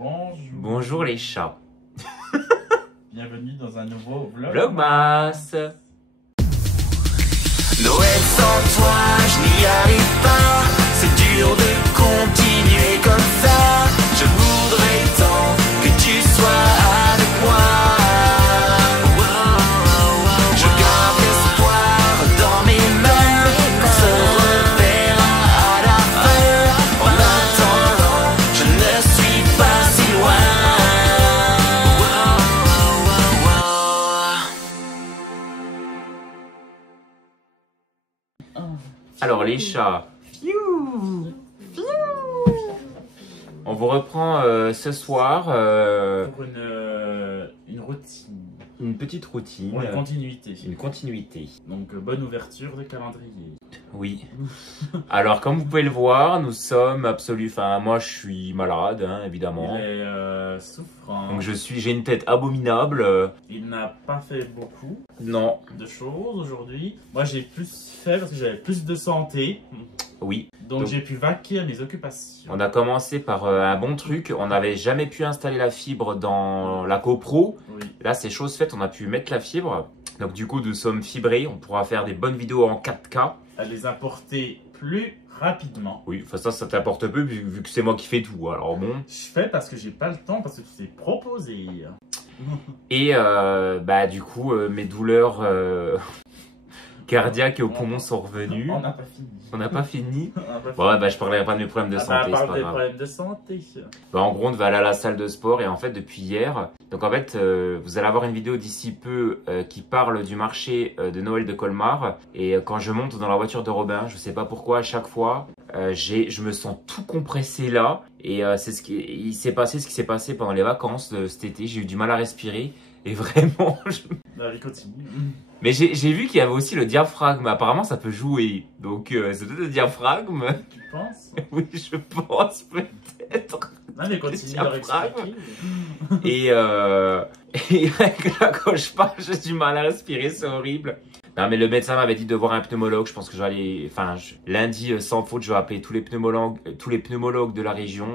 Bonjour. Bonjour les chats. Bienvenue dans un nouveau Vlogmas. Noël sans toi, je n'y arrive pas. C'est dur de continuer comme ça. Je voudrais tant que tu sois avec moi. Je garde l'espoir dans mes mains. On se reverra à la fin. En attendant, je ne suis pas si loin. Alors les chats. On vous reprend ce soir Pour une routine, une petite routine. pour une continuité. Une continuité. Donc bonne ouverture de calendrier. Oui. Alors comme vous pouvez le voir, nous sommes enfin moi je suis malade hein, évidemment. Il est souffrant. Donc j'ai une tête abominable. Il n'a pas fait beaucoup Non. de choses aujourd'hui. Moi j'ai plus fait parce que j'avais plus de santé. Oui. Donc Donc- j'ai pu vaquer à mes occupations. On a commencé par un bon truc. On n'avait jamais pu installer la fibre dans la GoPro. Oui. Là, c'est chose faite. On a pu mettre la fibre. Donc, du coup, nous sommes fibrés. On pourra faire des bonnes vidéos en 4K. À les importer plus rapidement. Oui, enfin, ça t'apporte peu vu que c'est moi qui fais tout. Alors, bon. Je fais parce que j'ai pas le temps, parce que tu t'es proposé. Et, du coup, mes douleurs cardiaques et aux poumons sont revenues. On n'a pas fini. On n'a pas fini. On n'a pas Bon, ouais, je parlerai pas de mes problèmes de santé. on C'est parle pas des grave. problèmes de santé. En gros, on devait aller à la salle de sport et en fait, depuis hier, donc en fait, vous allez avoir une vidéo d'ici peu qui parle du marché de Noël de Colmar. Et quand je monte dans la voiture de Robin, je sais pas pourquoi, à chaque fois, je me sens tout compressé là. Et c'est il s'est passé ce qui s'est passé pendant les vacances de cet été. J'ai eu du mal à respirer. Et vraiment, Allez, continue. mais j'ai vu qu'il y avait aussi le diaphragme. Apparemment, ça peut jouer. Donc, c'est peut-être le diaphragme. Tu penses? Oui, je pense peut-être. Allez, continue à leur expliquer. Et là, quand je parle, j'ai du mal à respirer, c'est horrible. Non, mais le médecin m'avait dit de voir un pneumologue. Je pense que je vais aller. Lundi, sans faute, je vais appeler tous les pneumologues de la région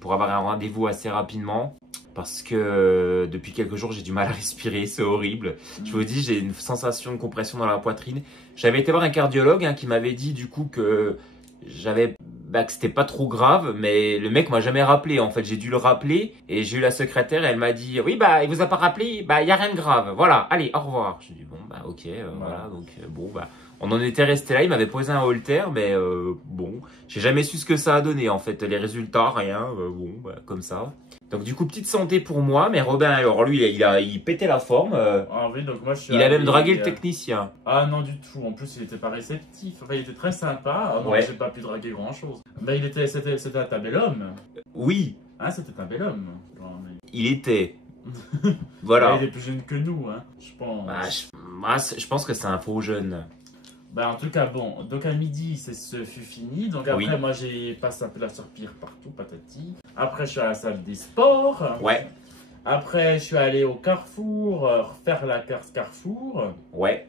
pour avoir un rendez-vous assez rapidement. Parce que depuis quelques jours, j'ai du mal à respirer, c'est horrible. Je vous dis, j'ai une sensation de compression dans la poitrine. J'avais été voir un cardiologue qui m'avait dit du coup que que c'était pas trop grave, mais le mec m'a jamais rappelé. En fait, j'ai dû le rappeler et j'ai eu la secrétaire et elle m'a dit oui il vous a pas rappelé, il y a rien de grave. Voilà, allez, au revoir. Je dis bon ok, voilà donc on en était resté là. Il m'avait posé un holter, mais bon, j'ai jamais su ce que ça a donné en fait. Les résultats, rien, comme ça. Donc du coup, petite santé pour moi, mais Robin, alors lui, il pétait la forme. Ah oui, donc moi je suis Il a allé, même dragué le technicien. Ah non, du tout. En plus, il était pas réceptif. Enfin, il était très sympa. Ah non, Ouais. j'ai pas pu draguer grand chose. Ben, c'était un bel homme. Oui, Ah, c'était un bel homme. Genre, mais- il était. Voilà. Il est plus jeune que nous, hein, je pense. Je pense que c'est un faux jeune. Ben, en tout cas, bon, donc à midi, ce fut fini. Donc après, Oui. moi, j'ai passé un peu la surpire partout, patati. Après, je suis à la salle des sports. Ouais, Après, je suis allé au Carrefour, refaire la carte Carrefour. ouais.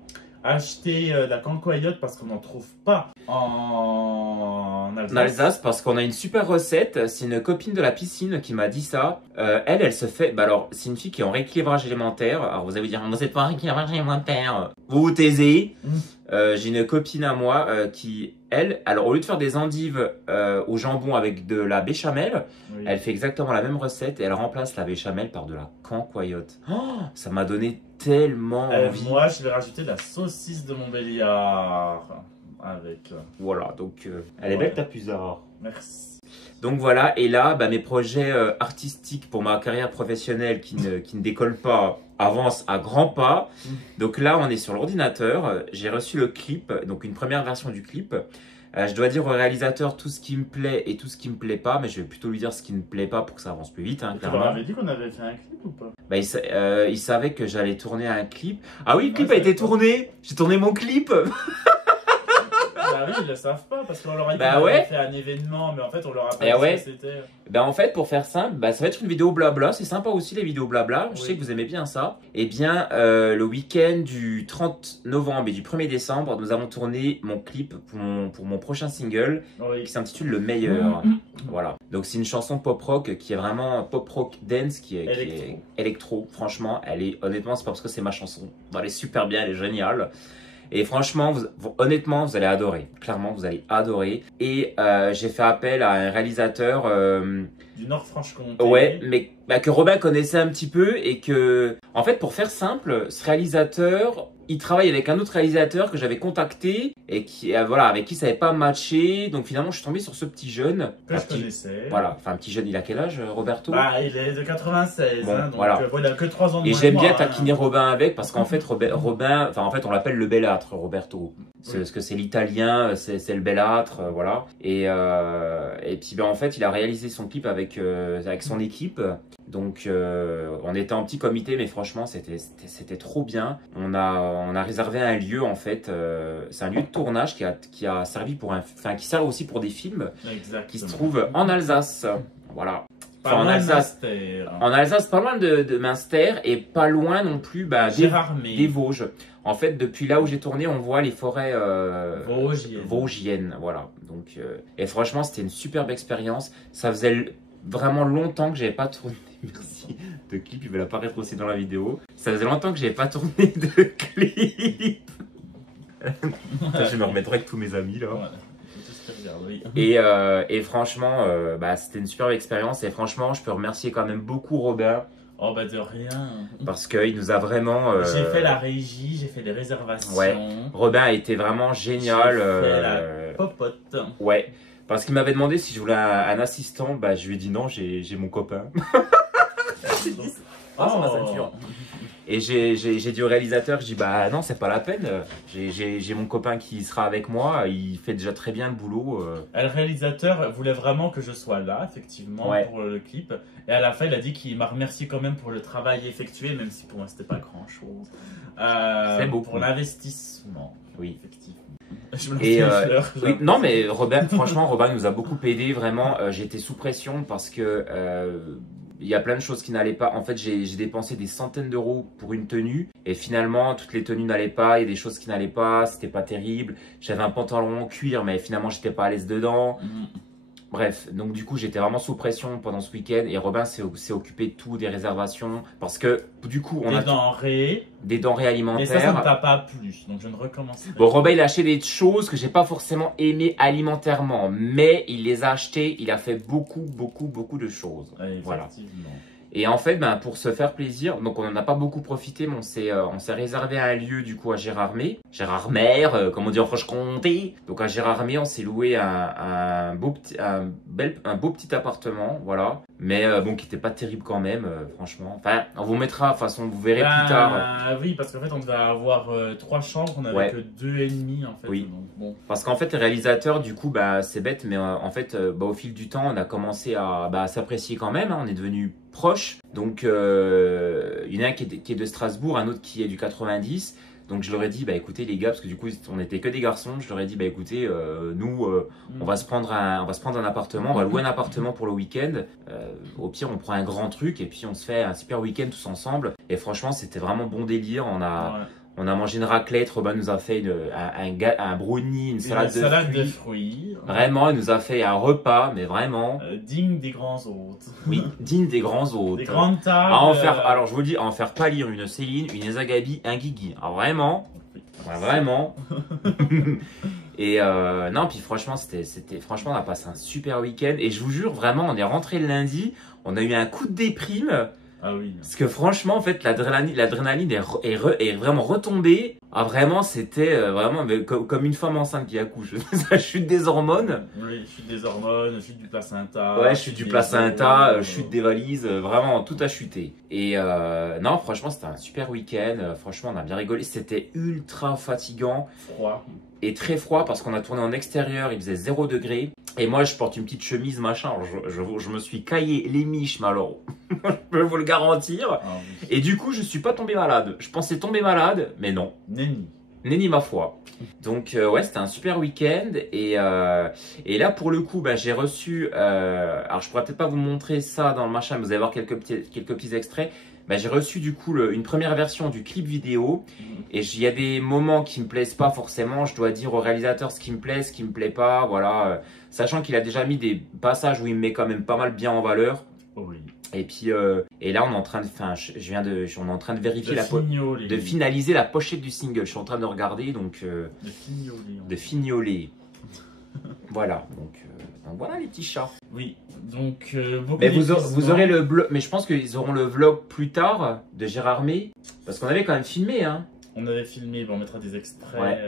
Acheter de la cancoyote parce qu'on n'en trouve pas en En Alsace. Alsace, parce qu'on a une super recette. C'est une copine de la piscine qui m'a dit ça. Elle se fait. Alors, c'est une fille qui est en rééquilibrage alimentaire. Alors, vous allez vous dire, vous n'êtes pas en rééquilibrage alimentaire. Vous vous taisez. J'ai une copine à moi qui, elle, alors au lieu de faire des endives au jambon avec de la béchamel, Oui. elle fait exactement la même recette et elle remplace la béchamel par de la cancoyote. Oh, ça m'a donné tellement envie. Moi, je vais rajouter de la saucisse de Montbéliard avec. Voilà, donc elle est belle ta puzzard. Merci. Donc voilà, et là, mes projets artistiques pour ma carrière professionnelle qui ne décolle pas avancent à grands pas. Donc là, on est sur l'ordinateur. J'ai reçu le clip, donc une première version du clip. Je dois dire au réalisateur tout ce qui me plaît et tout ce qui me plaît pas, mais je vais plutôt lui dire ce qui ne me plaît pas pour que ça avance plus vite, Tu leur clairement. avais dit qu'on avait fait un clip ou pas? Il savait que j'allais tourner un clip. Ah oui, le clip a c'est été d'accord. tourné. J'ai tourné mon clip. Bah oui, ils le savent pas parce qu'on leur a dit Bah qu'on ouais. avait fait un événement, mais en fait, on leur a pas Eh dit ouais. ce que c'était. Ben en fait, pour faire simple, ça va être une vidéo blabla. C'est sympa aussi les vidéos blabla. Je Oui. sais que vous aimez bien ça. Eh bien, le week-end du 30 novembre et du 1er décembre, nous avons tourné mon clip pour mon prochain single Oui. qui s'intitule Le Meilleur. Voilà. Donc c'est une chanson pop rock qui est vraiment pop rock dance qui est électro. Franchement, honnêtement, c'est pas parce que c'est ma chanson. Elle est super bien, elle est géniale. Et franchement, honnêtement, vous allez adorer. Clairement, vous allez adorer. Et j'ai fait appel à un réalisateur. Du Nord-Franche-Comté. Ouais, mais que Robin connaissait un petit peu et que, en fait, pour faire simple, ce réalisateur, il travaille avec un autre réalisateur que j'avais contacté et qui, voilà, avec qui ça n'avait pas matché. Donc finalement, je suis tombé sur ce petit jeune. Que je connaissais. Voilà, enfin un petit jeune. Il a quel âge, Roberto? Bah, il est de 96, Bon, hein, donc voilà. voilà, que 3 ans de Et moins j'aime que bien moi, taquiner Robin avec parce qu'en fait, Robin, enfin en fait, on l'appelle le belâtre, Roberto. Oui. Parce que c'est l'italien, c'est le belâtre, voilà. Et puis en fait, il a réalisé son clip avec son équipe. Donc on était en petit comité, mais franchement, c'était trop bien. On a réservé un lieu en fait. C'est un lieu de tournage qui a servi qui sert aussi pour des films. Exactement. Qui se trouve en Alsace. Voilà. Pas en loin de Alsace. Münster. En Alsace, pas loin de Münster et pas loin non plus Gérardmer. des Vosges. En fait, depuis là où j'ai tourné, on voit les forêts vosgiennes. Voilà. Donc, et franchement, c'était une superbe expérience. Ça faisait vraiment longtemps que j'avais pas tourné. Merci. De clip, il va apparaître aussi dans la vidéo. Ça faisait longtemps que j'avais pas tourné de clip. Ça, je vais me remettre avec tous mes amis là. Ouais. Faut tous te regarder, oui. Et franchement, c'était une superbe expérience. Et franchement, je peux remercier quand même beaucoup Robin. Oh bah de rien. Parce qu'il nous a vraiment... J'ai fait la régie, j'ai fait les réservations. Ouais. Robin a été vraiment génial. J'ai fait la popote. Ouais. Parce qu'il m'avait demandé si je voulais un assistant. Bah, je lui ai dit non, j'ai mon copain. Ah, c'est ma ceinture. Et j'ai dit au réalisateur, je dis bah non, c'est pas la peine. J'ai mon copain qui sera avec moi. Il fait déjà très bien le boulot. Le réalisateur voulait vraiment que je sois là, effectivement, Ouais. pour le clip. Et à la fin, il a dit qu'il m'a remercié quand même pour le travail effectué, même si pour moi, c'était pas grand-chose. C'est beaucoup. Pour l'investissement. Oui. Effectivement. Je me Et lance des fleurs, j'ai oui, non mais Robin, franchement, Robin nous a beaucoup aidé. Vraiment, j'étais sous pression parce que il y a plein de choses qui n'allaient pas. En fait, j'ai dépensé des centaines d'euros pour une tenue et finalement, toutes les tenues n'allaient pas. Il y a des choses qui n'allaient pas. C'était pas terrible. J'avais un pantalon en cuir, mais finalement, j'étais pas à l'aise dedans. Bref, donc du coup, j'étais vraiment sous pression pendant ce week-end et Robin s'est occupé de tout, des réservations parce que du coup, on des a denrées. des denrées Et alimentaires. ça ne t'a pas plu. Donc je ne recommence pas. Bon, Robin, il a acheté des choses que j'ai pas forcément aimées alimentairement, mais il les a achetées, il a fait beaucoup de choses. Ouais, Voilà. effectivement. Et en fait, pour se faire plaisir, donc on n'en a pas beaucoup profité, mais on s'est réservé un lieu du coup à Gérardmer, comme on dit en Franche-Comté. Donc à Gérardmer, on s'est loué un beau petit appartement, voilà. Mais qui était pas terrible quand même, franchement. Enfin, on vous mettra, de toute façon, vous verrez plus tard. Oui, parce qu'en fait, on devait avoir 3 chambres, on n'avait Ouais. que 2,5 en fait. Oui. Donc, bon. Parce qu'en fait, les réalisateurs, du coup, c'est bête, mais en fait, au fil du temps, on a commencé à s'apprécier quand même. Hein, on est devenus proches. Donc, il y en a un qui est de Strasbourg, un autre qui est du 90. Donc, je leur ai dit, écoutez, les gars, parce que du coup, on n'était que des garçons, je leur ai dit, écoutez, nous, on va se prendre un appartement, on va louer un appartement pour le week-end. Au pire, on prend un grand truc et puis on se fait un super week-end tous ensemble. Et franchement, c'était vraiment bon délire. On a mangé une raclette, Robin nous a fait un brownie, une salade de fruits. Vraiment, il nous a fait un repas, mais vraiment... digne des grands hôtes. Oui, digne des grands hôtes. Des grandes tables. Alors, je vous le dis, à en faire pâlir une Céline, une Ezagabi, un Guigui. Alors, vraiment, ouais, vraiment. Et non, puis franchement, franchement, on a passé un super week-end. Et je vous jure, vraiment, on est rentré le lundi, on a eu un coup de déprime. Ah oui. Parce que franchement, en fait, l'adrénaline est vraiment retombée. Ah, vraiment, c'était vraiment comme une femme enceinte qui accouche. Ça chute des hormones. Oui, chute des hormones, chute du placenta. Ouais, chute du placenta, chute des valises, vraiment, tout a chuté. Et non, franchement, c'était un super week-end. Franchement, on a bien rigolé. C'était ultra fatigant. Froid. Et très froid parce qu'on a tourné en extérieur, il faisait 0 degré. Et moi, je porte une petite chemise, machin. Alors, je me suis caillé les miches, mais alors, je peux vous le garantir. Ah, oui. Et du coup, je suis pas tombé malade. Je pensais tomber malade, mais non. Nenni. nenni ma foi. Donc ouais, c'était un super week-end et là pour le coup, j'ai reçu, alors je pourrais peut-être pas vous montrer ça dans le machin, mais vous allez voir quelques petits extraits. J'ai reçu du coup une première version du clip vidéo et il y a des moments qui me plaisent pas forcément. Je dois dire au réalisateur ce qui me plaît, ce qui me plaît pas, voilà. Sachant qu'il a déjà mis des passages où il me met quand même pas mal bien en valeur. Oui. Et puis et là on est en train de, on est en train de vérifier de finaliser la pochette du single. Je suis en train de regarder donc de fignoler. Voilà donc voilà les petits chats. Oui, donc mais vous aurez le vlog, mais je pense qu'ils auront le vlog plus tard de Gérard May parce qu'on avait quand même filmé hein. On avait filmé, on mettra des extraits. Ouais.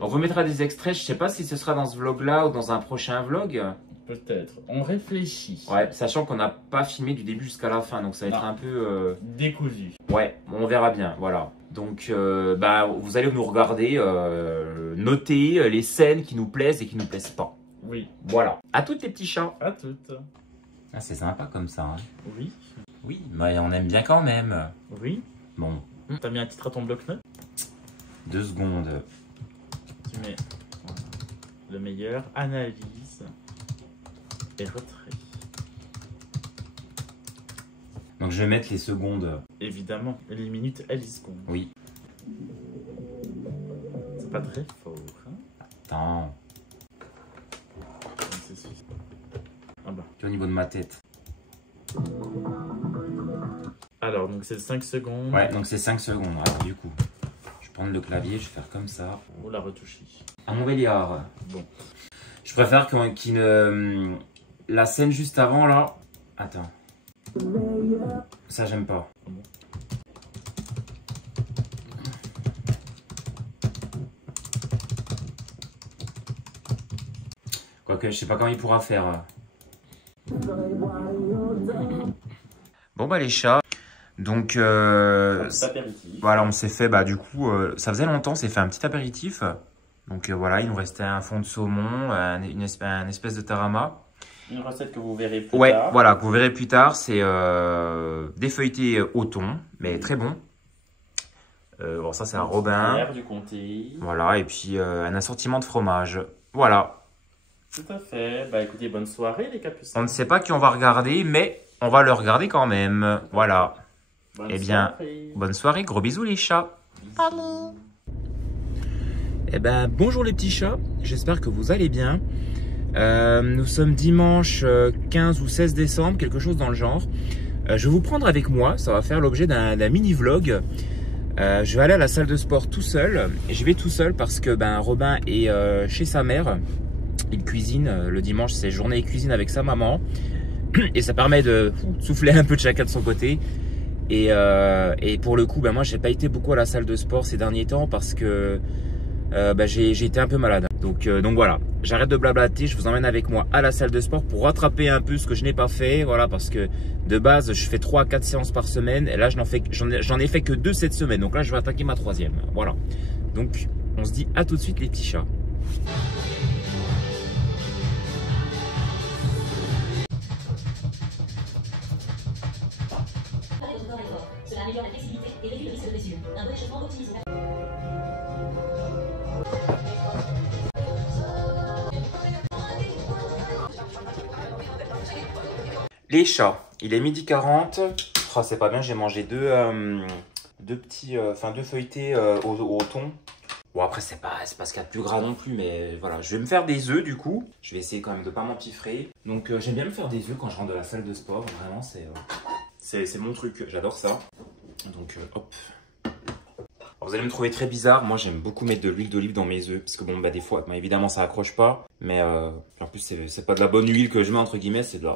On vous mettra des extraits, je sais pas si ce sera dans ce vlog là ou dans un prochain vlog. Peut-être, on réfléchit. Ouais, sachant qu'on n'a pas filmé du début jusqu'à la fin, donc ça va être un peu décousu. Ouais, on verra bien, voilà. Donc vous allez nous regarder, noter les scènes qui nous plaisent et qui nous plaisent pas. Oui. Voilà. À toutes les petits chats. À toutes. Ah, c'est sympa comme ça. Hein. Oui. Oui, mais on aime bien quand même. Oui. Bon. T'as mis un titre à ton bloc-notes? 2 secondes. Tu mets le meilleur, analyse et retrait. Donc je vais mettre les secondes. Évidemment. Et les minutes et les secondes. Oui. C'est pas très fort. Hein? Attends. Ah bah. Au niveau de ma tête. Alors, donc c'est 5 secondes. Ouais, donc c'est 5 secondes. Alors du coup, je vais prendre le clavier, je vais faire comme ça. Oh, la retoucher. Un Montbéliard. Bon. Je préfère qu'il ne... La scène juste avant, là... Attends. Ça, j'aime pas. Bon. Quoique, je sais pas comment il pourra faire. Bon, les chats. Donc, voilà, on s'est fait, du coup, ça faisait longtemps, on s'est fait un petit apéritif. Donc voilà, il nous restait un fond de saumon, une espèce de tarama. Une recette que vous verrez plus tard. Ouais, voilà, que vous verrez plus tard. C'est des feuilletés au thon, mais très bon. Bon, ça, c'est un Robin. Du comté. Voilà, et puis un assortiment de fromage. Voilà. Tout à fait. Écoutez, bonne soirée, les capucins. On ne sait pas qui on va regarder, mais on va le regarder quand même. Voilà. Eh bien, bonne soirée. Gros bisous, les chats. Allez. Eh ben, bonjour les petits chats. J'espère que vous allez bien. Nous sommes dimanche 15 ou 16 décembre, quelque chose dans le genre. Je vais vous prendre avec moi, ça va faire l'objet d'un mini-vlog. Je vais aller à la salle de sport tout seul. Et j'y vais tout seul parce que Robin est chez sa mère. Il cuisine, le dimanche c'est journée cuisine avec sa maman. Et ça permet de souffler un peu de chacun de son côté. Et pour le coup, moi j'ai pas été beaucoup à la salle de sport ces derniers temps parce que j'ai été un peu malade. Donc voilà, j'arrête de blablater, je vous emmène avec moi à la salle de sport pour rattraper un peu ce que je n'ai pas fait. Voilà, parce que de base, je fais 3 à 4 séances par semaine et là, j'en ai fait que 2 cette semaine. Donc là, je vais attaquer ma 3e. Voilà. Donc, on se dit à tout de suite les petits chats. Cela améliore la flexibilité et réduit le risque de blessure. Un bon échauffement optimise. Les chats, il est 12h40. Oh, c'est pas bien, j'ai mangé deux feuilletés au thon. Bon, après, c'est pas ce qu'il y a de plus gras non plus, mais voilà. Je vais me faire des œufs du coup. Je vais essayer quand même de pas m'empiffrer. Donc, j'aime bien me faire des œufs quand je rentre de la salle de sport. Vraiment, c'est mon truc. J'adore ça. Donc, hop. Alors, vous allez me trouver très bizarre. Moi, j'aime beaucoup mettre de l'huile d'olive dans mes œufs. Parce que bon, des fois, évidemment, ça accroche pas. Mais en plus, c'est pas de la bonne huile que je mets, entre guillemets. C'est de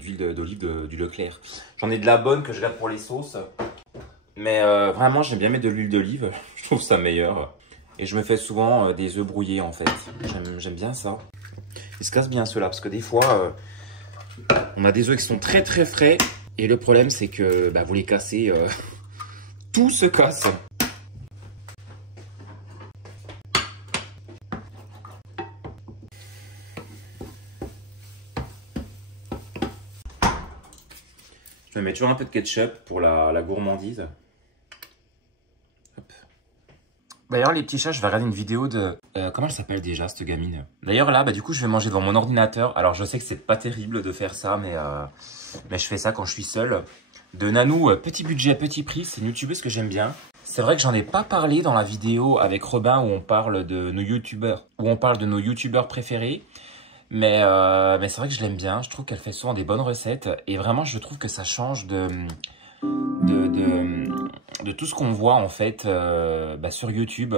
l'huile d'olive du Leclerc. J'en ai de la bonne que je garde pour les sauces. Mais vraiment, j'aime bien mettre de l'huile d'olive. Je trouve ça meilleur. Et je me fais souvent des œufs brouillés, en fait. J'aime bien ça. Ils se cassent bien ceux-là. Parce que des fois, on a des œufs qui sont très très frais. Et le problème, c'est que vous les cassez. Tout se casse. Je mets toujours un peu de ketchup pour la gourmandise. Hop. D'ailleurs, les petits chats, je vais regarder une vidéo de... comment elle s'appelle déjà, cette gamine? D'ailleurs, là, du coup, je vais manger devant mon ordinateur. Alors, je sais que c'est pas terrible de faire ça, mais je fais ça quand je suis seul. De Nanou, petit budget, petit prix. C'est une youtubeuse que j'aime bien. C'est vrai que j'en ai pas parlé dans la vidéo avec Robin où on parle de nos youtubeurs, préférés. Mais c'est vrai que je l'aime bien. Je trouve qu'elle fait souvent des bonnes recettes. Et vraiment, je trouve que ça change de tout ce qu'on voit en fait sur YouTube.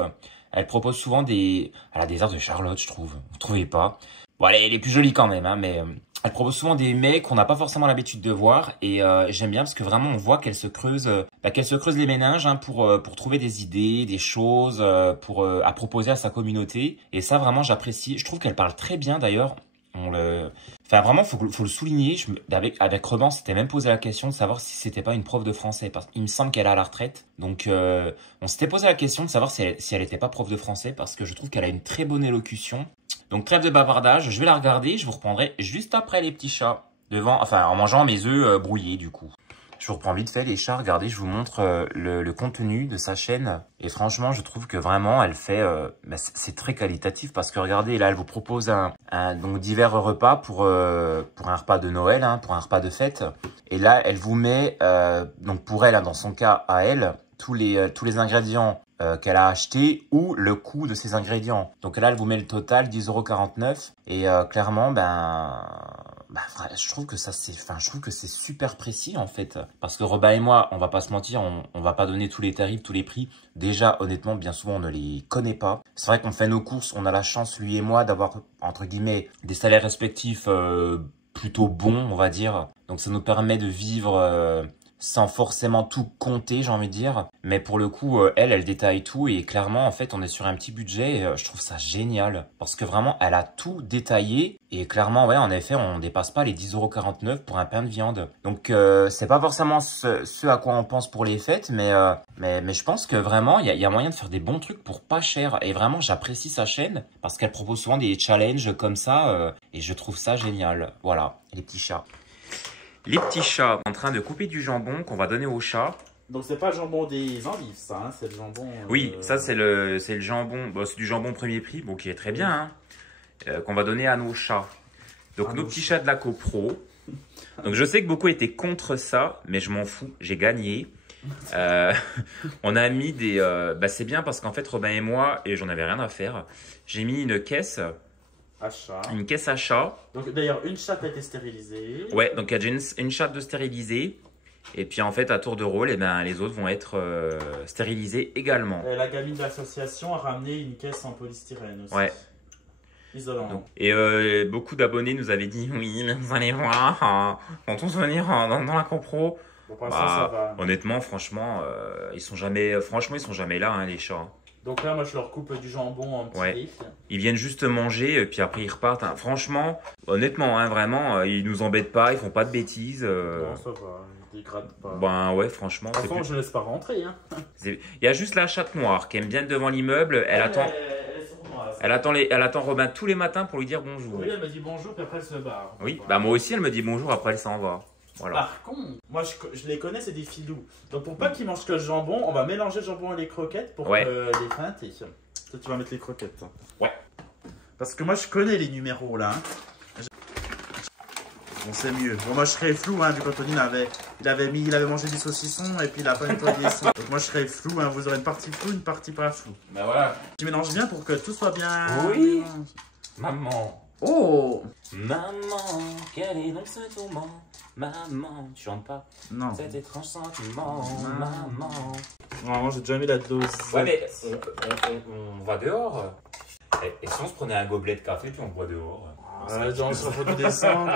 Elle propose souvent elle a des airs de Charlotte, je trouve. Vous trouvez pas? Bon, elle est plus jolie quand même, hein, mais elle propose souvent des mets qu'on n'a pas forcément l'habitude de voir. Et j'aime bien parce que vraiment on voit qu'elle se creuse, les méninges hein, pour trouver des idées, des choses à proposer à sa communauté. Et ça vraiment j'apprécie. Je trouve qu'elle parle très bien d'ailleurs. Enfin vraiment faut le souligner. Avec Robin, on s'était même posé la question de savoir si c'était pas une prof de français parce qu'il me semble qu'elle est à la retraite. Donc on s'était posé la question de savoir si elle était pas prof de français parce que je trouve qu'elle a une très bonne élocution. Donc trêve de bavardage, je vais la regarder, je vous reprendrai juste après les petits chats en mangeant mes œufs brouillés du coup. Je vous reprends vite fait les chats, regardez, je vous montre le contenu de sa chaîne. Et franchement, je trouve que vraiment, elle fait... c'est très qualitatif parce que regardez, là, elle vous propose donc divers repas pour un repas de Noël, hein, pour un repas de fête. Et là, elle vous met, donc pour elle, hein, dans son cas, à elle, tous les ingrédients qu'elle a achetés ou le coût de ces ingrédients. Donc là, elle vous met le total, 10,49 €. Et clairement, je trouve que je trouve que c'est super précis en fait. Parce que Robin et moi, on va pas se mentir, on va pas donner tous les tarifs, tous les prix. Déjà, honnêtement, bien souvent, on ne les connaît pas. C'est vrai qu'on fait nos courses, on a la chance, lui et moi, d'avoir, entre guillemets, des salaires respectifs plutôt bons, on va dire. Donc ça nous permet de vivre sans forcément tout compter, j'ai envie de dire. Mais pour le coup, elle détaille tout et clairement, en fait, on est sur un petit budget et je trouve ça génial. Parce que vraiment, elle a tout détaillé et clairement, ouais, en effet, on dépasse pas les 10,49 € pour un pain de viande. Donc, c'est pas forcément ce à quoi on pense pour les fêtes, mais je pense que vraiment, il y a moyen de faire des bons trucs pour pas cher. Et vraiment, j'apprécie sa chaîne parce qu'elle propose souvent des challenges comme ça et je trouve ça génial. Voilà, les petits chats. Les petits chats en train de couper du jambon qu'on va donner aux chats. Donc c'est pas le jambon des endives, ça, hein, c'est le jambon... Oui, ça c'est le jambon, c'est du jambon premier prix, bon, qui est très bien, hein, qu'on va donner à nos chats. Donc nos petits chats de la CoPro. Donc je sais que beaucoup étaient contre ça, mais je m'en fous, j'ai gagné. On a mis des... c'est bien parce qu'en fait Robin et moi, et j'en avais rien à faire, j'ai mis une caisse... à chat. Une caisse à chat. Donc d'ailleurs, une chatte a été stérilisée. Ouais, donc il y a déjà une chatte de stérilisée. Et puis en fait, à tour de rôle, les autres vont être stérilisés également. Et la gamine de l'association a ramené une caisse en polystyrène aussi. Ouais. Isolant. Donc, et beaucoup d'abonnés nous avaient dit oui, mais vous allez voir, quand on va venir dans la CoPro. Bon, ça va. Honnêtement, franchement, ils sont jamais là, hein, les chats. Donc là, moi, je leur coupe du jambon en petits bifs. Ils viennent juste manger, et puis après, ils repartent. Hein. Franchement, honnêtement, hein, vraiment, ils nous embêtent pas, ils font pas de bêtises. Non, ça va, ils dégradent pas. Ben ouais, franchement. De toute façon, je ne laisse pas rentrer. Hein. Il y a juste la chatte noire qui aime bien devant l'immeuble. Elle attend Robin tous les matins pour lui dire bonjour. Oui, elle me dit bonjour, puis après, elle se barre. Oui, bah moi aussi, elle me dit bonjour, après, elle s'en va. Voilà. Par contre, moi je les connais, c'est des filous. Donc pour pas qu'ils mangent que le jambon, on va mélanger le jambon et les croquettes pour les feinter. Toi, tu vas mettre les croquettes. Ouais. Parce que moi je connais les numéros là. Bon, c'est mieux. Bon, moi je serais flou, hein, vu qu'Anthony il avait mangé du saucisson et puis il a pas nettoyé ça. Donc moi je serais flou, hein, vous aurez une partie floue, une partie pas floue. Bah voilà. Tu mélanges bien pour que tout soit bien. Oui. Maman. Oh! Maman, quel est donc ce tourment? Maman, tu chantes pas? Non. Cet étrange sentiment, maman. Normalement, j'ai déjà mis la dose. Ouais, mais on va dehors. Et si on se prenait un gobelet de café puis on boit dehors? Genre, il faut tout descendre.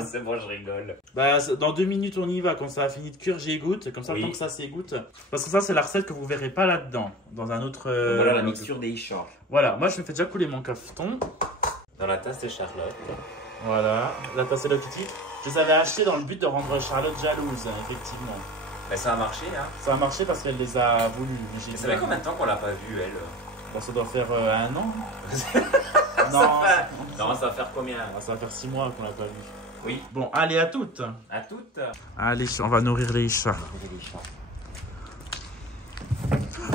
C'est bon, je rigole. Bah, dans 2 minutes, on y va. Quand ça a fini de cuire, j'égoutte. Comme ça, tant que ça s'égoutte. Parce que ça, c'est la recette que vous verrez pas là-dedans. Dans un autre. Voilà la mixture des chats. Voilà, moi, je me fais déjà couler mon cafeton. Dans la tasse de Charlotte. Voilà, la tasse Hello Kitty. Je les avais achetés dans le but de rendre Charlotte jalouse, effectivement. Mais ça a marché, hein? Ça a marché parce qu'elle les a voulu. Ça fait combien de temps qu'on l'a pas vue, elle? Bon, ça doit faire 1 an. Non, ça va faire combien? Ça va faire 6 mois qu'on l'a pas vue. Oui. Bon, allez, à toutes. À toutes. Allez, on va nourrir les chats.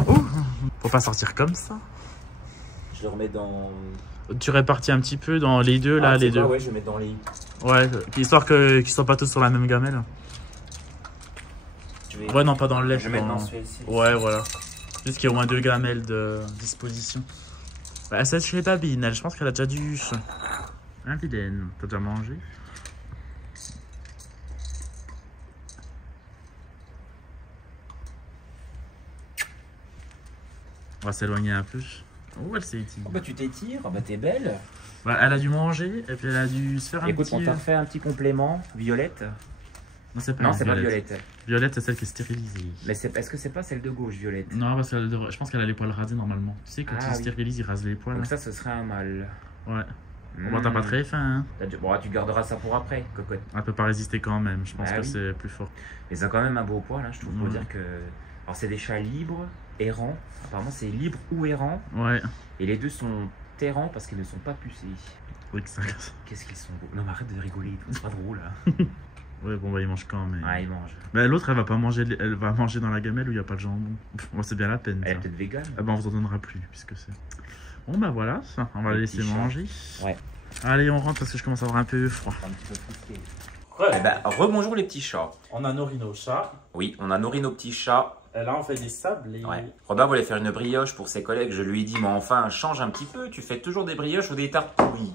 Oh, Faut pas sortir comme ça. Je le remets dans... Tu répartis un petit peu dans les deux, là, les deux. Ouais, je vais mettre dans les... Ouais, histoire qu'ils soient pas tous sur la même gamelle. Ouais, non, pas dans le lait. Je vais mettre dans celui-ci. Ouais, voilà. Juste qu'il y a au moins 2 gamelles de disposition. Bah, celle chez Babine, elle, je pense qu'elle a déjà dû... Hein, Vilaine, t'as déjà mangé? On va s'éloigner un peu. Oh, elle s'est étirée. Oh bah tu t'étires, bah t'es belle. Bah, elle a dû manger et puis elle a dû se faire un Écoute, petit... on t'a refait un petit complément. Violette. Non, c'est pas, Non, c'est pas Violette. Violette, c'est celle qui est stérilisée. Mais est-ce que c'est pas celle de gauche, Violette? Non, parce que je pense qu'elle a les poils rasés normalement. Tu sais, quand Ah, ils oui. stérilisent, ils rasent les poils. Donc ça, ce serait un mâle. Ouais. Bon, t'as pas très faim, hein. Bon, tu garderas ça pour après, cocotte. Elle peut pas résister quand même, je pense Ah que oui. c'est plus fort. Mais ils ont quand même un beau poil, hein, je trouve, pour Ouais. dire que... Alors, c'est des chats libres, errants. Apparemment, c'est libre ou errant. Ouais. Et les deux sont errants parce qu'ils ne sont pas pucés. Oui, que ça... Qu'est-ce qu'ils sont beaux. Non, mais arrête de rigoler, c'est pas drôle, là. Ouais, bon, bah, ils mangent quand même. Ah, ils mangent. Mais l'autre, elle va pas manger, elle va manger dans la gamelle où il n'y a pas de jambon. Moi, c'est bien la peine. Elle est Ça. peut-être végane. Ah bah, on vous en donnera plus, puisque c'est... Bon, bah voilà, ça. On va Le la laisser petit chat. manger. Ouais. Allez, on rentre parce que je commence à avoir un peu froid. Un petit peu frisqué. Ouais. Eh ben, rebonjour les petits chats. On a nourri nos chats. Oui, on a nourri nos petits chats. Et là, on fait des sablés. Ouais. Robin voulait faire une brioche pour ses collègues. Je lui ai dit, mais enfin, change un petit peu. Tu fais toujours des brioches ou des tartes pourries.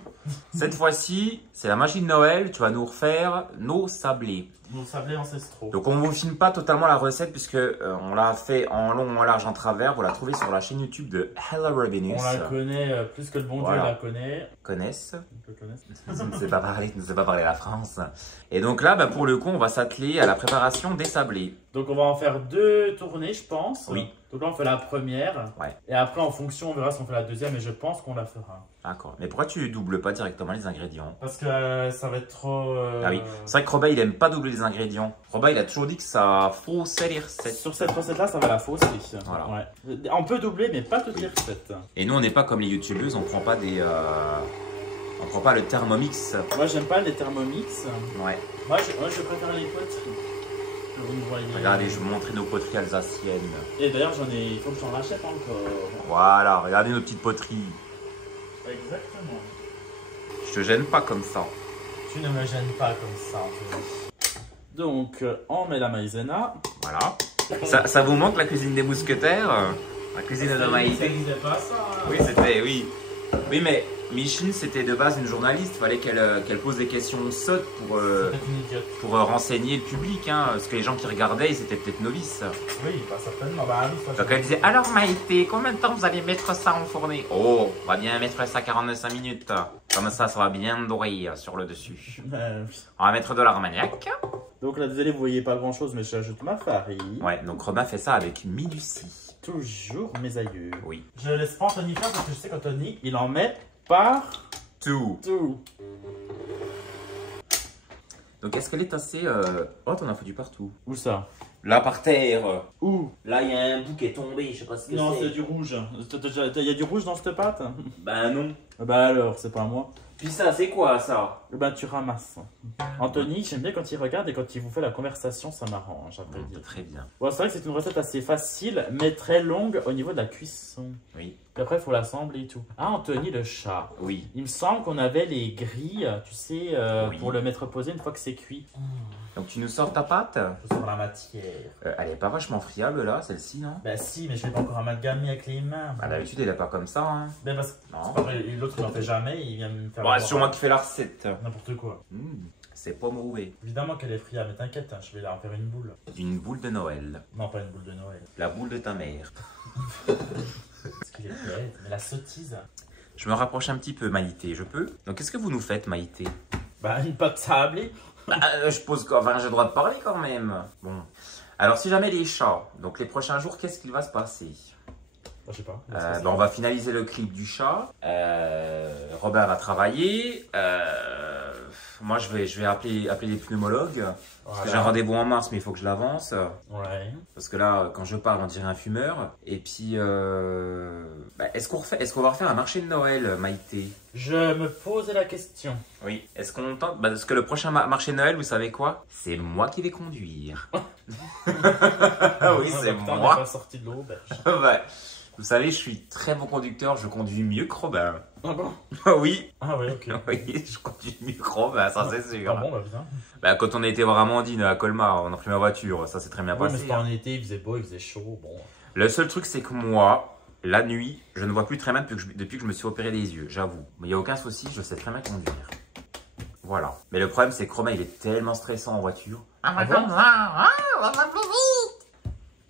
Cette fois-ci, c'est la magie de Noël. Tu vas nous refaire nos sablés. Nos sablés ancestraux. Donc, on ne vous filme pas totalement la recette puisque on l'a fait en long, en large, en travers. Vous la trouvez sur la chaîne YouTube de Hello Robinus. On la connaît plus que le bon Voilà. Dieu la connaît. Connaissent. On le connaît. Ne sais pas parler la France. Et donc là, bah, pour le coup, on va s'atteler à la préparation des sablés. Donc on va en faire 2 tournées, je pense. Oui. Donc là, on fait la première. Ouais. Et après, en fonction, on verra si on fait la deuxième. Et je pense qu'on la fera. D'accord. Mais pourquoi tu doubles pas directement les ingrédients? Parce que ça va être trop... Ah oui. C'est vrai que Robin, il aime pas doubler les ingrédients. Robin, il a toujours dit que ça faussait les recettes. Sur cette recette-là, ça va la fausser. Voilà. Ouais. On peut doubler, mais pas toutes les recettes. Et nous, on n'est pas comme les youtubeuses, on prend pas des... On prend pas le Thermomix. Moi, j'aime pas les Thermomix. Ouais. Moi, je préfère les poteries. Vous me voyez. Regardez, je vais vous montrer nos poteries alsaciennes. Et d'ailleurs, il faut que j'en rachète encore. Voilà, regardez nos petites poteries. Exactement. Je te gêne pas comme ça. Tu ne me gênes pas comme ça, Anthony. Donc, on met la maïzena. Voilà. Ça vous manque la cuisine des mousquetaires? La cuisine de Maïté? disait pas ça. Hein. Oui, c'était, oui. Oui, mais Micheline, c'était de base une journaliste. Il fallait qu'elle pose des questions sottes C'était une idiote. pour renseigner le public. Hein, parce que les gens qui regardaient, ils étaient peut-être novices. Oui, pas certainement. Bah, oui, ça, Donc elle disait, alors Maïté, combien de temps vous allez mettre ça en fournées? Oh, on va bien mettre ça 45 minutes. Comme ça va bien dorer sur le dessus. On va mettre de l'armagnac. Donc là, désolé, vous voyez pas grand chose, mais j'ajoute ma farine. Ouais, donc Robin fait ça avec minutie. Toujours mes aïeux. Oui. Je laisse pas Anthony faire parce que je sais qu'Anthony, il en met partout. Tout. Donc est-ce qu'elle est assez... Oh, t'en as foutu partout. Où ça? Là, par terre. Où? Là, il y a un bout qui est tombé, je sais pas ce que Non, c'est. c'est du rouge. Il y a du rouge dans cette pâte? Ben non. Bah alors, c'est pas moi. Puis ça, c'est quoi ça? Bah tu ramasses. Anthony, j'aime bien quand il regarde et quand il vous fait la conversation, ça m'arrange, à vrai dire. Très bien. Bon, c'est vrai que c'est une recette assez facile, mais très longue au niveau de la cuisson. Oui. Puis après, il faut l'assembler et tout. Ah, Anthony, le chat. Oui. Il me semble qu'on avait les grilles, tu sais, Oui. pour le mettre posé une fois que c'est cuit. Donc tu nous sors ta pâte? Je sors la matière. Elle est pas vachement friable là, celle-ci, non? Bah si, mais je vais pas encore amalgamer avec les mains. Bah d'habitude, elle est pas comme ça, hein. Ben parce que Non. c'est pas vrai, l'autre il en fait jamais, il vient me faire... Bon, c'est sur moi qui fais la recette. N'importe quoi. C'est pas mauvais. Évidemment qu'elle est friable, mais t'inquiète, hein, je vais la en faire une boule. Une boule de Noël. Non, pas une boule de Noël. La boule de ta mère. Parce qu'il est bête, mais la sottise. Je me rapproche un petit peu, Maïté, je peux? Donc qu'est-ce que vous nous faites, Maïté? Bah une pâte sablée. Bah, je pose... Enfin, j'ai le droit de parler quand même. Bon. Alors, si jamais les chats, donc les prochains jours, qu'est-ce qu'il va se passer? Bah, je sais pas. On va finaliser le clip du chat. Robin va travailler. Moi, je vais appeler les pneumologues. Parce que j'ai un rendez-vous en mars, mais il faut que je l'avance. Ouais. Parce que là, quand je parle, on dirait un fumeur. Et puis, est-ce qu'on va refaire un marché de Noël, Maïté? Je me posais la question. Oui. Est-ce qu'on tente? Parce que le prochain marché de Noël, vous savez quoi? C'est moi qui vais conduire. Oui, c'est Putain, on moi. n'est pas sorti de l'auberge. Ouais. Vous savez, je suis très bon conducteur, je conduis mieux que Robin. Ah bon? Oui, Ah ouais, ok. oui, je conduis mieux que Robin, ça c'est sûr. Ah bon, bah bien. Bah, quand on a été voir Amandine à Colmar, on a pris ma voiture, ça s'est très bien Ouais, mais passé. c'était en été, il faisait beau, il faisait chaud, bon. Le seul truc, c'est que moi, la nuit, je ne vois plus très bien depuis que je me suis opéré les yeux, j'avoue. Mais il n'y a aucun souci, je sais très bien conduire. Voilà. Mais le problème, c'est que Romain, il est tellement stressant en voiture. Ah bon?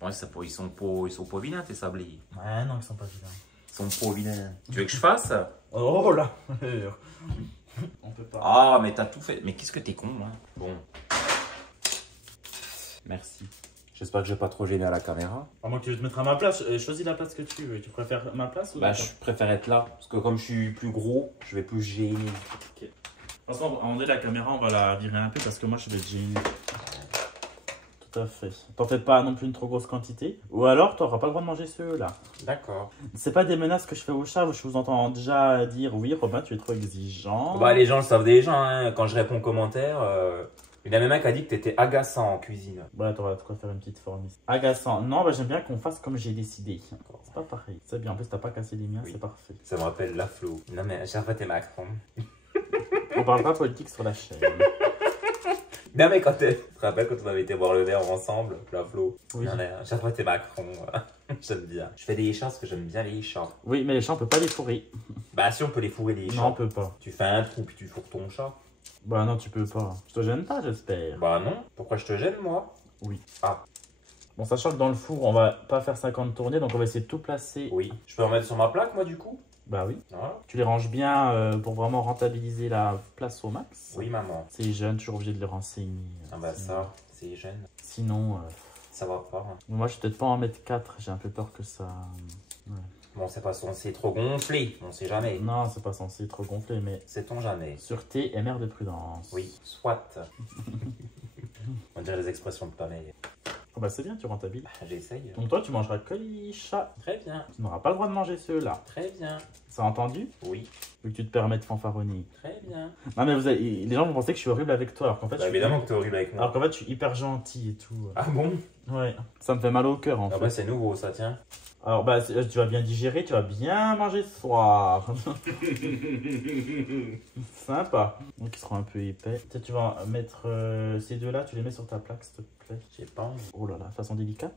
Bon, ils sont pas vilains, tes sablés. Ouais, non, ils sont pas vilains. Ils sont pas vilains. Tu veux que je fasse? Oh là. On peut pas. Ah, mais t'as tout fait. Mais qu'est-ce que t'es con, hein? Bon. Merci. J'espère que je vais pas trop gêner à la caméra. À moins que tu veux te mettre à ma place, choisis la place que tu veux. Tu préfères ma place ou Bah, la je tienne? préfère être là. Parce que comme je suis plus gros, je vais plus gêner. Ok. De toute façon, à la caméra, on va la virer un peu parce que moi, je vais te gêner. Tout à fait. T'en fais pas non plus une trop grosse quantité. Ou alors, t'auras pas le droit de manger ceux-là. D'accord. C'est pas des menaces que je fais au chat. Je vous entends déjà dire oui, Robin, tu es trop exigeant. Bah, les gens le savent déjà, hein. Quand je réponds aux commentaires, il y a même un qui a dit que t'étais agaçant en cuisine. Voilà, t'auras de quoi faire une petite forme ici. Agaçant. Non, bah j'aime bien qu'on fasse comme j'ai décidé. C'est pas pareil. C'est bien. En plus, t'as pas cassé les miens, Oui. c'est parfait. Ça me rappelle la Flo. Non, mais j'ai refait Macron. On parle pas politique sur la chaîne. Non, mais tu te rappelles quand on avait été boire le verre ensemble, la Flo? Oui. Non, mais j'ai refait Macron. J'aime bien. Je fais des chats parce que j'aime bien les chats. Oui, mais les chats, on peut pas les fourrer. Bah, si on peut les fourrer, les chats. Non, on peut pas. Tu fais un trou puis tu fourres ton chat. Bah non, tu peux pas. Je te gêne pas, j'espère. Bah, non. Pourquoi je te gêne, moi? Oui. Ah. Bon, sachant que dans le four, on va pas faire 50 tournées, donc on va essayer de tout placer. Oui. Je peux remettre sur ma plaque, moi, du coup? Bah oui. Voilà. Tu les ranges bien pour vraiment rentabiliser la place au max. Oui, maman. C'est jeune, toujours obligé de les renseigner. Ah, bah, Sinon- ça, c'est jeune. Sinon, Ça va pas. Hein. moi, je vais peut-être pas en mettre 4. J'ai un peu peur que ça. Bon, c'est pas censé trop gonfler. On sait jamais. Non, c'est pas censé trop gonfler, mais Sait-on jamais? sûreté est mère de prudence. Oui, soit. On dirait les expressions de Pamela. Oh bah c'est bien, tu rentabilises. J'essaye. Donc toi, tu mangeras que les chats. Très bien, Tu n'auras pas le droit de manger ceux-là. très bien. C'est entendu? Oui, Vu que tu te permets de fanfaronner. très bien. Non mais les gens vont penser que je suis horrible avec toi, alors qu'en fait, Bah, évidemment que t'es horrible avec moi. alors qu'en fait, je suis hyper gentil et tout. Ah bon? Ouais, ça me fait mal au cœur en Ah fait. bah c'est nouveau ça, tiens. Alors bah, tu vas bien digérer, tu vas bien manger ce soir. Sympa. Donc ils seront un peu épais. Peut-être tu vas mettre ces deux-là, tu les mets sur ta plaque s'il te plaît. J'ai pas envie. Oh là là, façon délicate.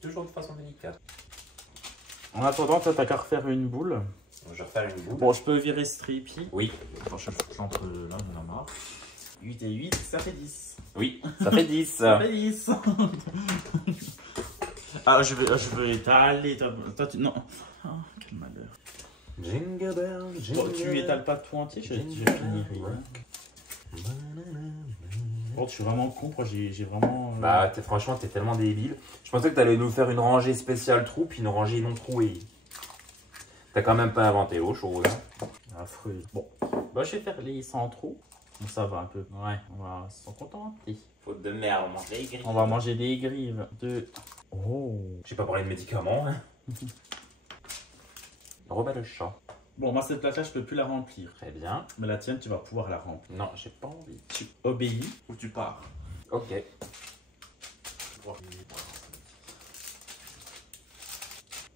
Toujours de façon délicate. En attendant, toi t'as qu'à refaire une boule. Donc, je vais refaire une boule. Bon, je peux virer ce trépied. Oui, Attends, je fous l'entre là, j'en ai marre. 8 et 8, ça fait 10. oui, ça fait 10. Ça fait 10. Ah, je veux étaler. Toi, tu... Non. Oh, quel malheur. Jingle bell, jingle Bon, tu étales pas tout entier, je finirai. Bon, je suis vraiment con, quoi. J'ai vraiment. Bah franchement, t'es tellement débile. Je pensais que t'allais nous faire une rangée spéciale trou, puis une rangée non trouée. T'as quand même pas inventé autre chose. Hein. affreux. Bon, bah, je vais faire les sans trous. Donc ça va un peu. Ouais, on va s'en contenter. Faute de merde, on mange les grives. On va manger des grives de. Oh. J'ai pas parlé de médicaments. Hein. Remets le chat. Bon, moi cette plaque-là, je peux plus la remplir. Très bien. Mais la tienne, tu vas pouvoir la remplir. Non, j'ai pas envie. Tu obéis ou tu pars. Ok.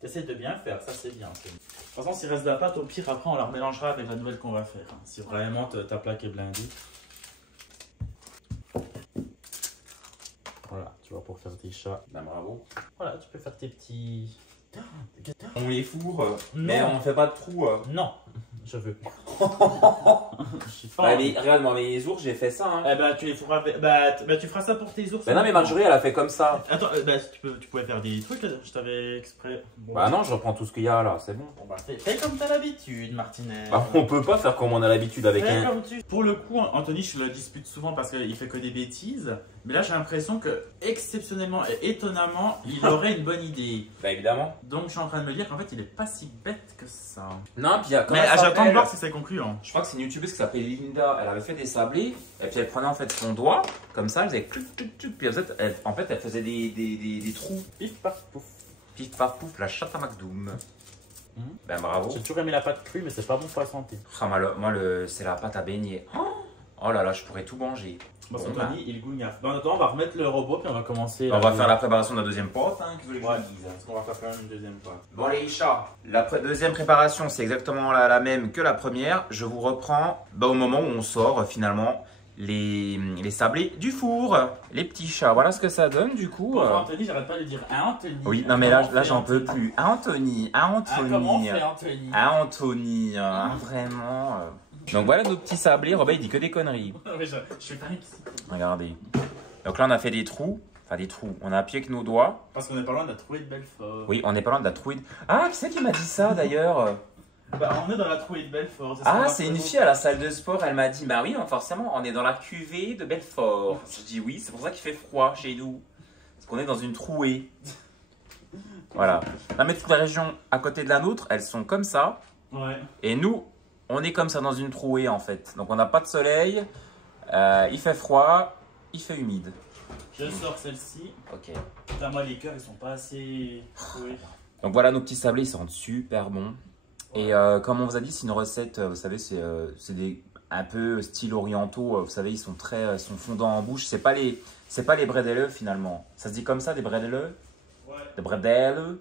T'essaies de bien faire, ça c'est bien. De toute façon, s'il reste de la pâte, au pire, après, on la remélangera avec la nouvelle qu'on va faire. Hein. Si vraiment ta plaque est blindée. Voilà, tu vois, pour faire tes chats. Ben bravo. Voilà, tu peux faire tes petits... On les fourre, mais Non. on fait pas de trous. Non, je veux pas. Je suis pas... Bah, mais, regarde, moi, mes ours, j'ai fait ça. Hein. Eh bah, tu les fourras avec... Bah, tu feras ça pour tes ours. Bah non, mais Marjorie, elle a fait comme ça. Attends, bah, tu pouvais faire des trucs, là. Je t'avais exprès... Bon, Bah non, je reprends tout ce qu'il y a là, c'est bon. Bon, bah, fais comme t'as l'habitude, Martinez. Bah, on peut pas faire comme on a l'habitude avec Fais un... comme tu... Pour le coup, Anthony, je le dispute souvent parce qu'il fait que des bêtises. Mais là, j'ai l'impression que, exceptionnellement et étonnamment, il aurait une bonne idée. Bah évidemment. Donc, je suis en train de me dire qu'en fait, il est pas si bête que ça. Non, puis il y a quand Mais même... j'attends de voir si c'est concluant. Je crois que c'est une youtubeuse qui s'appelle Linda, elle avait fait des sablés, et puis elle prenait en fait son doigt, comme ça, elle faisait cluc, cluc, cluc, puis en fait elle faisait des trous. Pif, paf, pouf. Pif paf pouf, la chatte à McDoom. Ben bravo. J'ai toujours aimé la pâte crue, mais c'est pas bon pour la santé. Ah, moi, c'est la pâte à beignet. Oh là là, je pourrais tout manger. Parce Bon, qu'Anthony, il gougnaffe. Bon, attends, on va remettre le robot puis on va commencer. On va faire la préparation de la deuxième pâte. Hein, que vous voulez que je Ouais, vous dise. parce qu'on va faire quand même une deuxième fois. Bon les chats, la deuxième préparation c'est exactement la même que la première. Je vous reprends au moment où on sort finalement les sablés du four. Les petits chats, voilà ce que ça donne du coup. Bon, Anthony, j'arrête pas de dire Anthony. Oui, non mais là j'en peux plus. Anthony, Comment on fait Anthony? Anthony, vraiment. Donc voilà nos petits sablés. Robin il dit que des conneries. Mais je suis pas ici. Regardez. Donc là on a fait des trous. Enfin des trous. On a appuyé avec nos doigts. Parce qu'on est pas loin de la trouée de Belfort. Oui, on est pas loin de la trouée. Ah, qui c'est qui m'a dit ça d'ailleurs? Bah, on est dans la trouée de Belfort. Ah, c'est une fille à la salle de sport, elle m'a dit, bah oui, forcément, on est dans la cuvée de Belfort. Je dis oui, c'est pour ça qu'il fait froid chez nous. Parce qu'on est dans une trouée. Voilà. Non mais toutes les régions à côté de la nôtre, elles sont comme ça. Ouais. Et nous, on est comme ça dans une trouée en fait. Donc on n'a pas de soleil, il fait froid, il fait humide. Je sors celle-ci. Ok. Putain, moi, les cœurs, ils sont pas assez troués. Donc voilà, nos petits sablés, ils sentent super bons. Et comme on vous a dit, c'est une recette, vous savez, c'est des un peu style orientaux. Vous savez, ils sont sont fondants en bouche. C'est pas les bredele finalement. Ça se dit comme ça, des bredele? Ouais. Des bredele.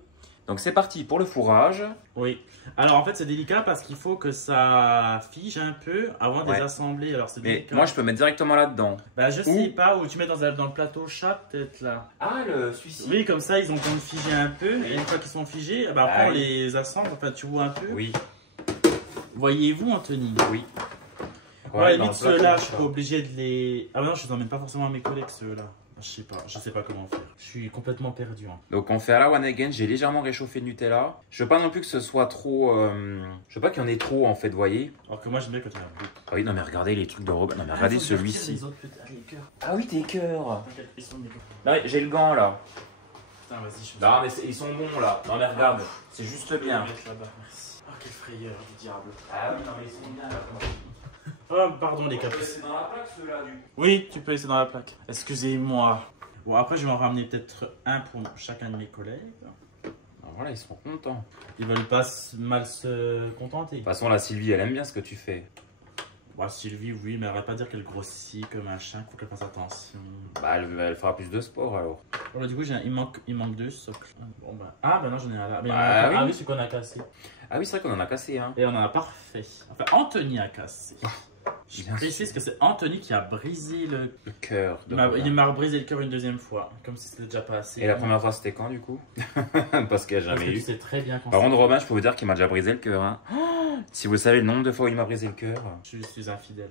Donc c'est parti pour le fourrage. Oui. Alors en fait c'est délicat parce qu'il faut que ça fige un peu avant de Ouais. les assembler. Alors c'est Mais délicat. moi, je peux mettre directement là-dedans. Bah je sais pas où tu mets dans le plateau chat peut-être là. Ah, celui-ci. Oui comme ça ils ont besoin de figer un peu et une fois qu'ils sont figés, bah, après Ah, on oui. les assemble. Enfin tu vois un peu. Oui. Voyez-vous Anthony? Oui. Ouais, dans limite le plateau, ceux-là je ça. suis pas obligé de les... Ah non je les emmène pas forcément à mes collègues ceux-là. Je sais pas comment faire. Je suis complètement perdu. Hein. Donc on fait à la one again, j'ai légèrement réchauffé le Nutella. Je veux pas non plus que ce soit trop... je veux pas qu'il y en ait trop en fait, vous voyez. Alors que moi j'aime bien quand il y en a beaucoup. Ah oui, non mais regardez les trucs de Robin. Non mais regardez faut que je celui-ci. retire les autres petits- les cœurs. Ah oui, tes cœurs. T'inquiète, ils sont négociés. Non mais j'ai le gant là. Putain vas-y je Non mais ils sont bons là. Non mais regarde, c'est juste Je vais bien. les mettre là-bas, merci. Oh quelle frayeur du diable. Ah oui, non mais ils sont bien là. Oh, pardon les caprices. dans la plaque ceux-là du coup. Oui, tu peux laisser dans la plaque. Excusez-moi. Bon, après, je vais en ramener peut-être un pour chacun de mes collègues. Voilà, ils seront contents. Ils veulent pas mal se contenter. De toute façon, la Sylvie, elle aime bien ce que tu fais. Bon, Sylvie, oui, mais elle va pas dire qu'elle grossit comme un chien, faut qu'elle fasse attention. Bah, elle fera plus de sport alors. Bon, bah, du coup, il manque deux socles. Bon, bah. Ah, bah non, j'en ai un là. Mais Bah, oui. Ah oui, c'est qu'on a cassé. Ah oui, c'est vrai qu'on en a cassé, hein. Et on en a parfait. Enfin, Anthony a cassé. Je Bien précise sûr. que c'est Anthony qui a brisé le. Le cœur de Il Robin. m'a brisé le cœur une deuxième fois. Comme si c'était déjà pas assez. Et la première fois, c'était quand du coup? Parce qu'il n'y a Parce jamais que tu eu. sais très bien quand Par contre, Robin, je peux vous dire qu'il m'a déjà brisé le cœur. Hein. Si vous savez le nombre de fois où il m'a brisé le cœur. je suis infidèle.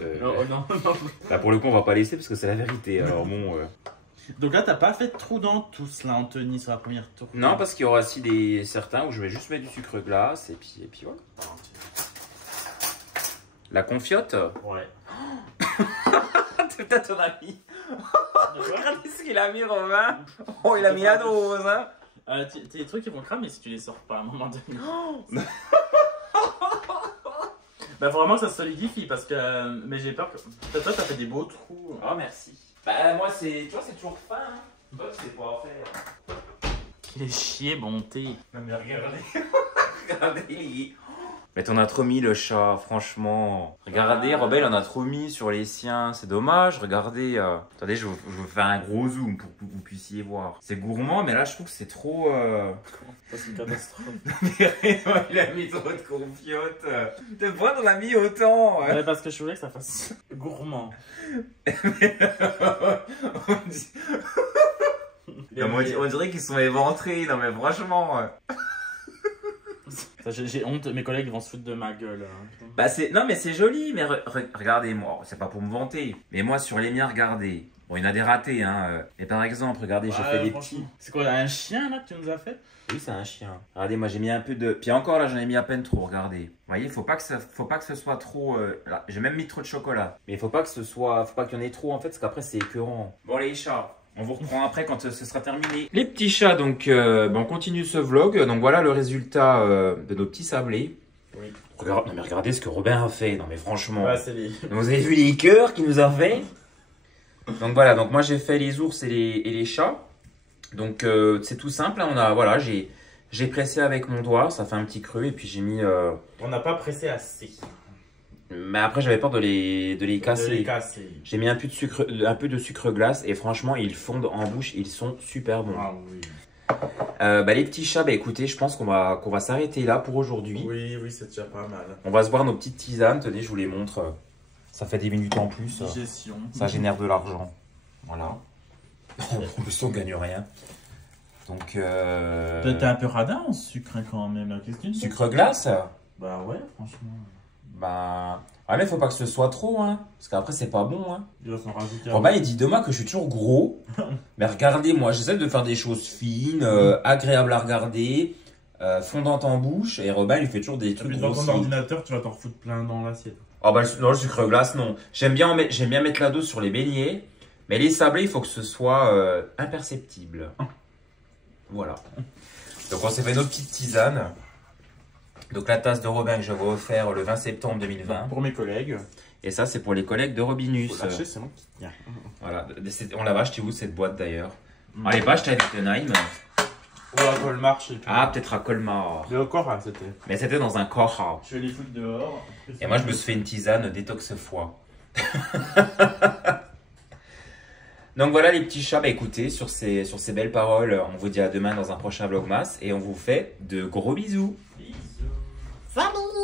euh, Oh non, non. Là, pour le coup, on va pas laisser parce que c'est la vérité. Alors bon. Donc là, t'as pas fait de trou dans tous là, Anthony, sur la première tour. Non, parce qu'il y aura aussi certains où je vais juste mettre du sucre glace et puis voilà. La confiote. Ouais. C'est peut-être ton ami. Regardez ce qu'il a mis, Romain. Oh, il a mis la dose, hein. Tes trucs ils vont cramer si tu les sors pas à un moment donné. Bah faut vraiment que ça se solidifie parce que... Mais j'ai peur que... Toi t'as fait des beaux trous. Oh, merci. Bah, moi, tu vois, c'est toujours fin. Hein. Toi, tu sais pas en faire. Qu'il est chier, bonté. Non, mais regardez. Regardez. Mais t'en as trop mis, le chat, franchement. Regardez, Robin, il en a trop mis sur les siens. C'est dommage, regardez. Attendez, je vous fais un gros zoom pour que vous puissiez voir. C'est gourmand, mais là, je trouve que c'est trop... Ça c'est une catastrophe. Il a mis trop de confiote. De quoi t'en as mis autant? Ouais, parce que je voulais que ça fasse gourmand. On dirait qu'ils sont éventrés. Non, mais franchement... Ça, j'ai honte, mes collègues vont se foutre de ma gueule. Hein. Bah non mais c'est joli, mais regardez moi, c'est pas pour me vanter, mais moi sur les miens regardez, bon il y en a des ratés hein, mais par exemple regardez j'ai fait des petits, C'est quoi, un chien là que tu nous as fait? oui c'est un chien, regardez moi j'ai mis un peu de, puis encore là j'en ai mis à peine trop, regardez, vous voyez faut pas que ce soit trop, là, j'ai même mis trop de chocolat, mais faut pas qu'il y en ait trop en fait parce qu'après c'est écœurant. Bon les chats, on vous reprend après quand ce sera terminé. Les petits chats, donc on continue ce vlog. Donc voilà le résultat de nos petits sablés. Oui. Non mais regardez ce que Robin a fait. Non mais franchement. Ouais, c'est les... Vous avez vu les cœurs qu'il nous a fait. Donc voilà, donc moi j'ai fait les ours et les chats. Donc c'est tout simple. Hein, voilà, j'ai pressé avec mon doigt, ça fait un petit creux et puis j'ai mis. On n'a pas pressé assez. Mais après, j'avais peur de les casser. De les casser. J'ai mis un peu de sucre glace et franchement, ils fondent en bouche. Ils sont super bons. Ah oui. Les petits chats, écoutez, je pense qu'on va s'arrêter là pour aujourd'hui. Oui, oui, c'est déjà pas mal. On va se voir nos petites tisanes. Tenez, je vous les montre. Ça fait des minutes en plus. Digestion. Ça génère de l'argent. Voilà. En plus, on gagne rien. Donc, Peut-être un peu radin en sucre hein, quand même. Qu'est-ce que tu dis? sucre glace. Bah ouais, franchement. Bah, ouais, mais faut pas que ce soit trop, hein. Parce qu'après, c'est pas bon, hein. Il va s'en rajouter. Robin, il dit demain que je suis toujours gros. Mais regardez, moi, j'essaie de faire des choses fines, agréables à regarder, fondantes en bouche. Et Robin, il fait toujours des trucs Dans ton grossiers. ordinateur, tu vas t'en foutre plein dans l'assiette. Oh bah, non, le sucre glace, non. J'aime bien mettre la dose sur les beignets. Mais les sablés, il faut que ce soit imperceptible. Voilà. Donc, on s'est fait nos petites tisanes. Donc, la tasse de Robin que je vais offrir le 20 septembre 2020. Pour mes collègues. Et ça, c'est pour les collègues de Robinus. Faut lâcher, c'est moi qui tiens. Voilà. On l'avait acheté où cette boîte d'ailleurs? On l'avait pas acheté à Wittenheim. Ou à Colmar, je sais plus. Ah, peut-être à Colmar. Mais encore, hein, c'était. Mais c'était dans un corps. Je vais les foutre dehors. Et moi, je me suis fait une tisane détox foie. Donc voilà les petits chats, écoutez, sur ces belles paroles, on vous dit à demain dans un prochain Vlogmas et on vous fait de gros bisous. Bisous. Famille.